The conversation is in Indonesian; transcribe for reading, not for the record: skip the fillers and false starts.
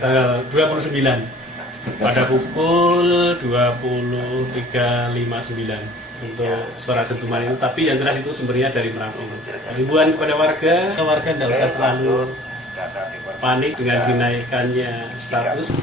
tanggal 29 pada pukul 23.59 untuk suara dentuman itu, tapi yang jelas itu sumbernya dari Merapi. Himbauan kepada warga tidak usah terlalu panik dengan dinaikannya status.